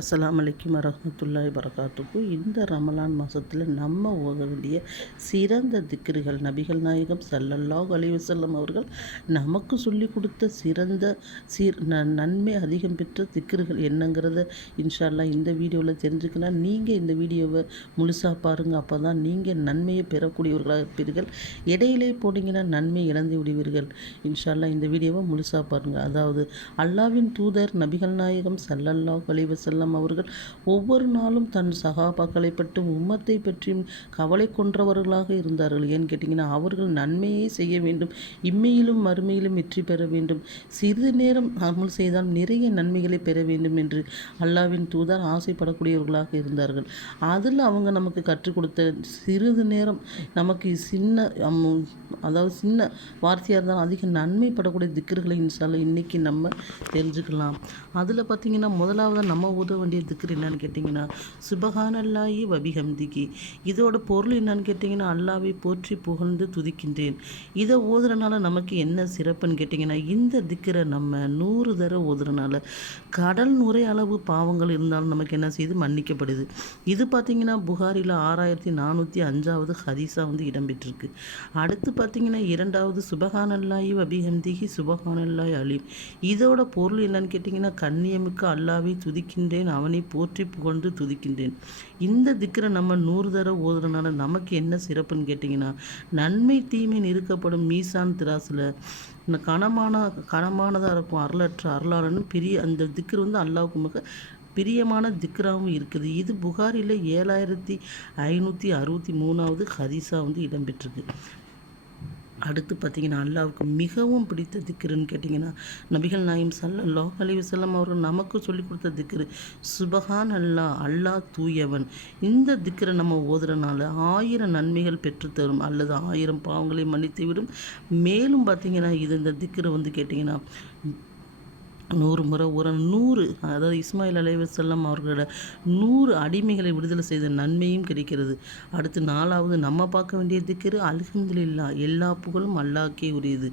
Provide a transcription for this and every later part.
அஸ்லாம் அலைக்கும் வரமத்துல்லாய் வரகாத்துக்கு இந்த ரமலான் மாதத்தில் நம்ம ஓத வேண்டிய சிறந்த திக்ருகள் நபிகள் நாயகம் சல்லல்லாஹ் அலிவசல்லம் அவர்கள் நமக்கு சொல்லி கொடுத்த சிறந்த சீர் ந நன்மை அதிகம் பெற்ற திக்ருகள் என்னங்கிறத இன்ஷா அல்லாஹ் இந்த வீடியோவில் தெரிஞ்சுக்கலாம் நீங்கள் இந்த வீடியோவை முழுசாக பாருங்கள் அப்போ தான் நீங்கள் நன்மையை பெறக்கூடியவர்களாக இருப்பீர்கள். இடையிலே போனீங்கன்னா நன்மை இழந்து விடுவீர்கள். இன்ஷால்லா இந்த வீடியோவை முழுசாக பாருங்கள் அதாவது அல்லாவின் தூதர் நபிகள் நாயகம் சல்லல்லாஹ் அலிவசல்லம் வஸல்லம் அவர்கள் ஒவ்வொரு நாளும் தன் சகாபாக்களை பற்றும் உம்மத்தை பற்றியும் கவலை கொன்றவர்களாக இருந்தார்கள். ஏன்னு கேட்டிங்கன்னா அவர்கள் நன்மையை செய்ய வேண்டும் இம்மையிலும் மறுமையிலும் வெற்றி பெற வேண்டும். சிறிது நேரம் அமல் செய்தால் நிறைய நன்மைகளை பெற வேண்டும் என்று அல்லாவின் தூதர் ஆசைப்படக்கூடியவர்களாக இருந்தார்கள். அதில் அவங்க நமக்கு கற்றுக் கொடுத்த சிறிது நேரம் நமக்கு சின்ன அதாவது சின்ன வார்த்தையாக இருந்தாலும் அதிக நன்மைப்படக்கூடிய திக்கர்களை இன்ஷால்ல இன்னைக்கு நம்ம தெரிஞ்சுக்கலாம். அதில் பார்த்தீங்கன்னா முதலாவது நம்ம ஓத வேண்டிய திக்ர் என்னன்னு கேட்டிங்கன்னா சுபஹானல்லாஹி வபிஹம்திகி. இதோட பொருள் என்னன்னு கேட்டிங்கன்னா அல்லாவை போற்றி புகழ்ந்து துதிக்கின்றேன். இதை ஓதுறனால நமக்கு என்ன சிறப்புன்னு கேட்டிங்கன்னா இந்த திக்கரை நம்ம நூறு தடவை ஓதுறனால கடல் நுரை அளவு பாவங்கள் இருந்தாலும் நமக்கு என்ன செய்யுது மன்னிக்கப்படுது. இது பார்த்தீங்கன்னா புகாரில் ஆறாயிரத்தி நானூற்றி அஞ்சாவது ஹதீஸாக வந்து இடம்பெற்றிருக்கு. அடுத்து பார்த்தீங்கன்னா இரண்டாவது சுபஹானல்லாஹி வபிஹம்திகி அல்லாய் அலீம். இதோட பொருள் என்னன்னு கேட்டிங்கன்னா கண்ணியமிக்க அல்லாவை துதிக்கின்றேன். அவனை போற்றி புகழ்ந்து துதிக்கின்றேன். இந்த திக்கரை நம்ம நூறு தடவை ஓதுறனால நமக்கு என்ன சிறப்புன்னு கேட்டிங்கன்னா நன்மை தீமை நிறுக்கப்படும் மீசான் திராசில் இந்த கனமான கனமானதாக இருக்கும் அருளற்ற அருளாளன்னு பெரிய அந்த திக்கர் வந்து அல்லாவுக்கு மிக பிரியமான திக்ராவும் இருக்குது. இது புகாரில் ஏழாயிரத்தி ஐநூற்றி அறுபத்தி மூணாவது ஹதீஸாக வந்து இடம்பெற்றிருக்கு அடுத்து பார்த்தீங்கன்னா அல்லாவுக்கு மிகவும் பிடித்த திக்ருன்னு கேட்டிங்கன்னா நபிகள் நாயம் ஸல்லல்லாஹு அலி வசல்லம் அவர்கள் நமக்கு சொல்லி கொடுத்த திக்ரு சுபஹான் அல்லாஹ் அல்லாஹ் தூயவன். இந்த திக்ரை நம்ம ஓதுறனால ஆயிரம் நன்மைகள் பெற்றுத்தரும் அல்லது ஆயிரம் பாவங்களை மன்னித்து விடும் மேலும் பார்த்தீங்கன்னா இது இந்த திக்ரு வந்து கேட்டிங்கன்னா நூறு முறை ஒரு நூறு அதாவது இஸ்மாயில் அலைவசல்லம் அவர்களோட நூறு அடிமைகளை விடுதலை செய்த நன்மையும் கிடைக்கிறது. அடுத்து நாலாவது நம்ம பார்க்க வேண்டிய திக்கிற அல்ஹம்துலில்லா எல்லா புகழும் அல்லாக்கே உரியது.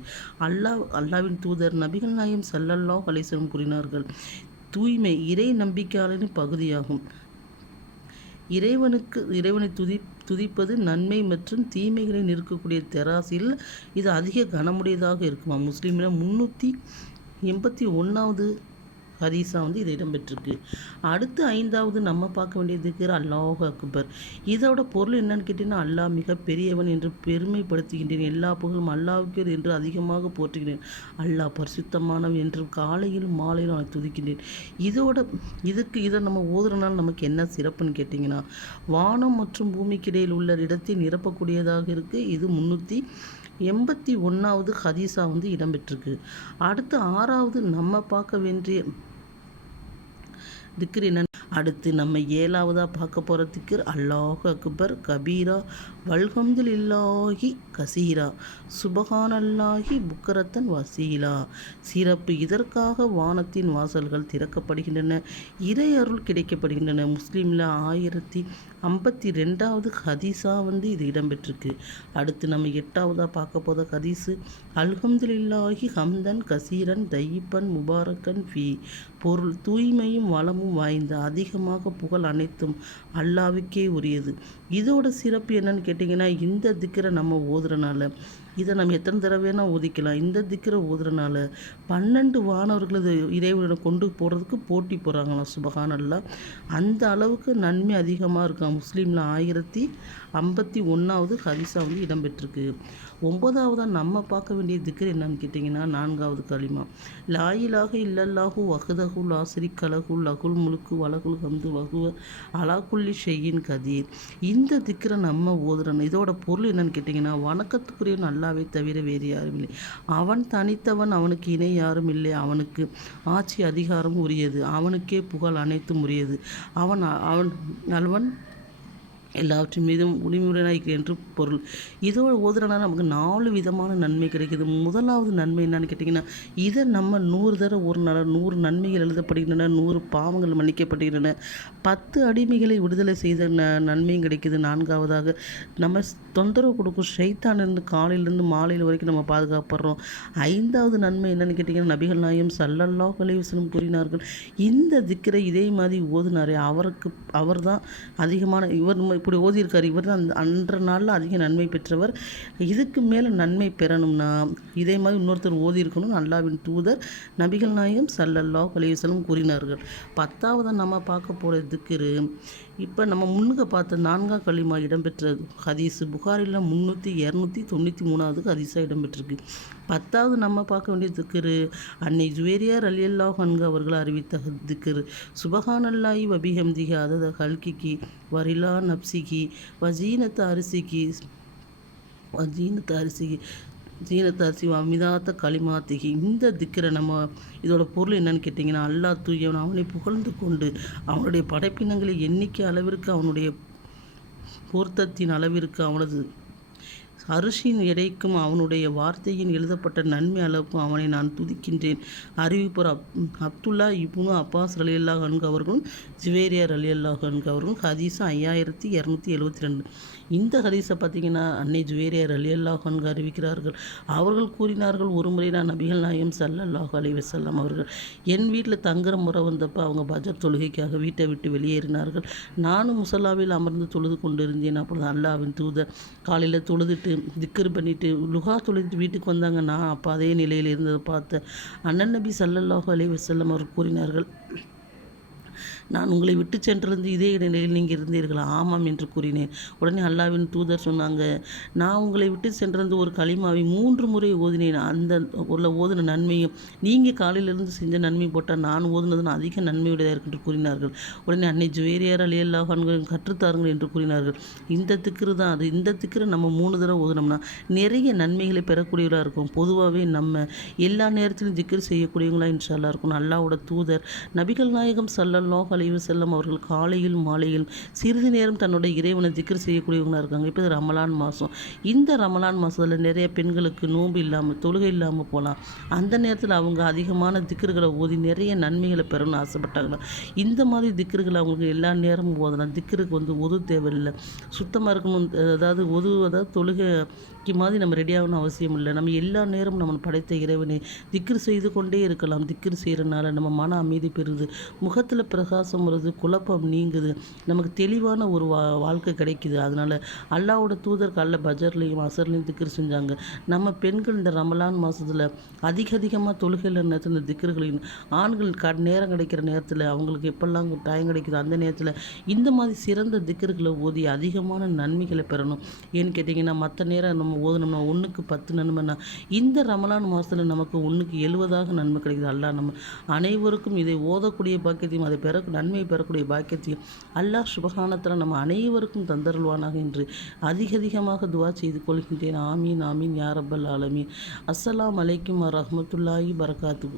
அல்லாஹ் அல்லாவின் தூதர் நபிகள் நாயம் ஸல்லல்லாஹு அலைஹி கூறினார்கள் தூய்மை இறை நம்பிக்கையாளரின் பகுதியாகும். இறைவனுக்கு இறைவனை துதி துதிப்பது நன்மை மற்றும் தீமைகளை நிற்கக்கூடிய தெராசில் இது அதிக கனமுடையதாக இருக்குமா முஸ்லீமில் முன்னூற்றி எண்பத்தி ஒன்றாவது ஹதீஸாக வந்து இது இடம்பெற்றிருக்கு. அடுத்து ஐந்தாவது நம்ம பார்க்க வேண்டியதுக்கு அல்லாஹ் அக்பர். இதோட பொருள் என்னன்னு கேட்டீங்கன்னா அல்லாஹ் மிக பெரியவன் என்று பெருமைப்படுத்துகின்றேன். எல்லா புகழும் அல்லாவுக்கு என்று அதிகமாக போற்றுகிறேன். அல்லாஹ் பரிசுத்தமானவன் என்று காலையிலும் மாலையிலும் நான் துதிக்கின்றேன். இதோட இதுக்கு இதை நம்ம ஓதுறனால நமக்கு என்ன சிறப்புன்னு கேட்டிங்கன்னா வானம் மற்றும் பூமிக்கு இடையில் உள்ள இடத்தை நிரப்பக்கூடியதாக இருக்குது இது முந்நூற்றி எண்பத்தி ஒன்றாவது ஹதீஸா வந்து இடம்பெற்றிருக்கு. அடுத்து ஆறாவது நம்ம பார்க்க வேண்டிய திக்ர் என்ன? அடுத்து நம்ம ஏழாவதாக பார்க்க போகிற திக்ர் அல்லாஹ் அக்பர் கபீரா வல்ஹம்துல் இல்லாஹி கசீரா சுபஹானல்லாஹி புக்கரத்தன் வசீலா. சிறப்பு இதற்காக வானத்தின் வாசல்கள் திறக்கப்படுகின்றன இறை அருள் கிடைக்கப்படுகின்றன. முஸ்லீமில் ஆயிரத்தி ஐம்பத்தி ரெண்டாவது ஹதீஸாக வந்து இது இடம்பெற்றிருக்கு. அடுத்து நம்ம எட்டாவதாக பார்க்க போத ஹதீஸு அல்ஹம்துலில்லாஹி ஹம்தன் கசீரன் தயிப்பன் முபாரக்கன் ஃபி. பொருள் தூய்மையும் வளமும் வாய்ந்த அதிகமாக புகழ் அனைத்தும் அல்லாவுக்கே உரியது. இதோட சிறப்பு என்னன்னு கேட்டிங்கன்னா இந்த திக்கரை நம்ம ஓதுறனால. இதை நம்ம எத்தனை தடவை வேணால் ஓதிக்கலாம். இந்த திக்கரை ஓதுறனால பன்னெண்டு வானவர்களது இறைவனிடம் கொண்டு போகிறதுக்கு போட்டி போகிறாங்களாம் சுபகானல்லாம் அந்த அளவுக்கு நன்மை அதிகமாக இருக்கும் முஸ்லீமில் ஆயிரத்தி ஐம்பத்தி ஒன்றாவது ஹரிசா வந்து இடம்பெற்றிருக்கு. ஒம்பதாவதாக நம்ம பார்க்க வேண்டிய திக்கர் என்னன்னு கேட்டிங்கன்னா நான்காவது களிமா. லாயிலாக இல்லல்லாஹு வஹதஹு லாசிரி கலகு லகுல் முழுக்கு வலகுல் ஹந்து வகுவ அலாக்குல்லி ஷெய்யின் கதீர். இந்த திக்கரை நம்ம ஓதுறோம். இதோட பொருள் என்னன்னு கேட்டிங்கன்னா வணக்கத்துக்குரிய நல்லாவே தவிர வேறு யாரும் இல்லை. அவன் தனித்தவன் அவனுக்கு இணை யாரும் இல்லை. அவனுக்கு ஆட்சி அதிகாரம் உரியது. அவனுக்கே புகழ் அனைத்தும் உரியது. அவன் அவன் அவன் எல்லாவற்றின் மீதும் உரிமையுடனாக என்று பொருள். இதோட ஓதுறனால நமக்கு நாலு விதமான நன்மை கிடைக்குது. முதலாவது நன்மை என்னன்னு கேட்டிங்கன்னா இதை நம்ம நூறு தடவை ஒரு நாள் நூறு நன்மைகள் எழுதப்படுகின்றன நூறு பாவங்கள் மன்னிக்கப்படுகின்றன. பத்து அடிமைகளை விடுதலை செய்த ந நன்மையும் கிடைக்குது. நான்காவதாக நம்ம தொந்தரவு கொடுக்கும் ஷைத்தானிலிருந்து காலையிலேருந்து மாலையில் வரைக்கும் நம்ம பாதுகாப்படுறோம். ஐந்தாவது நன்மை என்னன்னு கேட்டிங்கன்னா நபிகள் நாயம் சல்லல்லா கலைவசனம் கூறினார்கள் இந்த திக்கரை இதே மாதிரி ஓதுனாரே அவருக்கு அவர் தான் அதிகமான இவர் இப்படி ஓதியிருக்கார். இவர் தான் அன்ற நாளில் அதிக நன்மை பெற்றவர். இதுக்கு மேலே நன்மை பெறணும்னா இதே மாதிரி இன்னொருத்தர் ஓதியிருக்கணும். அல்லாவின் தூதர் நபிகள் நாயகம் சல்லல்லா அலையுசலம் கூறினார்கள். பத்தாவது நம்ம பார்க்க போகிற திக்கிரு இப்போ நம்ம முன்னுக்கு பார்த்த நான்காம் களிமா இடம்பெற்றது ஹதீஸு புகாரில் முந்நூற்றி இரநூத்தி தொண்ணூற்றி மூணாவது ஹதீஸாக இடம்பெற்றிருக்கு. பத்தாவது நம்ம பார்க்க வேண்டிய திக்கிரு அன்னை ஜுவேரியார் அலி அல்லாஹ் ஹன்கு அவர்கள் அறிவித்த திக்கிரு சுபஹானல்லாஹி வபிஹம்திகி அதத ஹல்கிக்கு வரிலா நப்சிகி வஜீனத் அரிசிக்கு வஜீனத் அரிசிக்கு ஜீனத் அரிசி அமிதாத்த களிமாத்திகி. இந்த திக்கரை நம்ம இதோட பொருள் என்னன்னு கேட்டிங்கன்னா அல்லா தூயவன் அவனை புகழ்ந்து கொண்டு அவனுடைய படைப்பினங்களை எண்ணிக்கை அளவிற்கு அவனுடைய பொருத்தத்தின் அளவிற்கு அவனது அரிசியின் எடைக்கும் அவனுடைய வார்த்தையின் எழுதப்பட்ட நன்மை அளவுக்கும் அவனை நான் துதிக்கின்றேன். அறிவிப்பர் அப் அப்துல்லா இப்னு அப்பாஸ் அலி அல்லாஹ் அன்கு அவர்களும் ஜிவேரியார் அலி அல்லாஹ் அன்கு அவர்களும் ஹதீஸும் ஐயாயிரத்தி இரநூத்தி எழுபத்தி ரெண்டு இந்த ஹதீஸை பார்த்தீங்கன்னா அன்னை ஜுவேரியார் அலி அல்லாஹ் அன்கு அறிவிக்கிறார்கள். அவர்கள் கூறினார்கள் ஒரு முறை நான் நபிகள் நாயம் சல்லல்லாஹ் அலி வசல்லாம் அவர்கள் என் வீட்டில் தங்குற முறை வந்தப்போ அவங்க பஜர் தொழுகைக்காக வீட்டை விட்டு வெளியேறினார்கள். நானும் முசல்லாவில் அமர்ந்து தொழுது கொண்டிருந்தேன். அப்பொழுது அல்லாவின் தூதர் காலையில் தொழுதுட்டு திக்கர் பண்ணிவிட்டு லுகா தொழுதுட்டு வீட்டுக்கு வந்தாங்க. நான் அப்போ அதே நிலையில் இருந்ததை பார்த்தேன் அண்ணன் நபி சல்லல்லாஹு அலி வசல்லம் அவர் கூறினார்கள். நான் உங்களை விட்டு சென்றிருந்து இதே நிலையில் நீங்கள் இருந்தீர்களா? ஆமாம் என்று கூறினேன். உடனே அல்லாவின் தூதர் சொன்னாங்க நான் உங்களை விட்டு சென்றிருந்து ஒரு களிமாவை மூன்று முறை ஓதினேன். அந்த உள்ள ஓதின நன்மையும் நீங்கள் காலையிலிருந்து செஞ்ச நன்மை போட்டால் நான் ஓதுனதுன்னு அதிக நன்மையுடையதாக இருக்கு என்று கூறினார்கள். உடனே அன்னை ஜுவேரியார் அலி அல்லாஹான்கள் கற்றுத்தாருங்கள் என்று கூறினார்கள். இந்த திக்கிரு தான் அது. இந்த திக்கிற நம்ம மூணு தடவை ஓதுனோம்னா நிறைய நன்மைகளை பெறக்கூடியவராக இருக்கும். பொதுவாகவே நம்ம எல்லா நேரத்திலும் திக்கிர் செய்யக்கூடியவங்களா இன்ஷால்லா இருக்கணும் அல்லாவோட தூதர் நபிகள் நாயகம் சல்லல்லாஹ் அலைவு செல்லம் அவர்கள் காலையில் மாலையில் சிறிது நேரம் தன்னுடைய இறைவனை திக்கர் செய்யக்கூடியவங்களாக இருக்காங்க. இப்போ இது ரமலான் மாதம் இந்த ரமலான் மாதத்தில் நிறைய பெண்களுக்கு நோன்பு இல்லாமல் தொழுகை இல்லாமல் போகலாம் அந்த நேரத்தில் அவங்க அதிகமான திக்கர்களை ஓதி நிறைய நன்மைகளை பெறணும்னு ஆசைப்பட்டாங்கன்னா இந்த மாதிரி திக்கர்களை அவங்களுக்கு எல்லா நேரமும் ஓதலாம். திக்கருக்கு வந்து ஒது தேவையில்லை. சுத்தமாக இருக்கணும். அதாவது ஒது அதாவது தொழுகை மாதிரி நம்ம ரெடியாகணும் அவசியம் இல்லை. நம்ம எல்லா நேரமும் நம்ம படைத்த இறைவனை திக்ரு செய்து கொண்டே இருக்கலாம். திக்ரு செய்கிறனால நம்ம மன அமைதி பெறுது. முகத்தில் பிரகாசம் வருது குழப்பம் நீங்குது. நமக்கு தெளிவான ஒரு வா வாழ்க்கை கிடைக்குது. அதனால் அல்லாவோட தூதர் காலைல பஜர்லேயும் அசர்லேயும் திக்ரு செஞ்சாங்க. நம்ம பெண்கள் இந்த ரமலான் மாதத்தில் அதிக அதிகமாக தொழுகையில் நேரத்தில் இந்த திக்ருகளின் ஆண்கள் க நேரம் கிடைக்கிற நேரத்தில் அவங்களுக்கு எப்பெல்லாம் டைம் கிடைக்குதோ அந்த நேரத்தில் இந்த மாதிரி சிறந்த திக்கர்களை ஓதி அதிகமான நன்மைகளை பெறணும். ஏன்னு கேட்டிங்கன்னா மற்ற நேரம் நம்ம ஓதுனோம்னா ஒன்றுக்கு பத்து நன்மைனா இந்த ரமலான் மாதத்தில் நமக்கு ஒன்றுக்கு எழுபதாக நன்மை கிடைக்குது. அல்லாஹ் நம்ம அனைவருக்கும் இதை ஓதக்கூடிய பாக்கியத்தையும் அதை பெற நன்மை பெறக்கூடிய பாக்கியத்தையும் அல்லாஹ் சுபகானத்தில் நம்ம அனைவருக்கும் தந்தருள்வானாக என்று அதிக அதிகமாக துவா செய்து கொள்கின்றேன். ஆமீன் ஆமீன் யாரப்பல் ஆலமீன். அஸ்ஸலாம் அலைக்கும் வரமத்துல்லாஹி பரகாத்து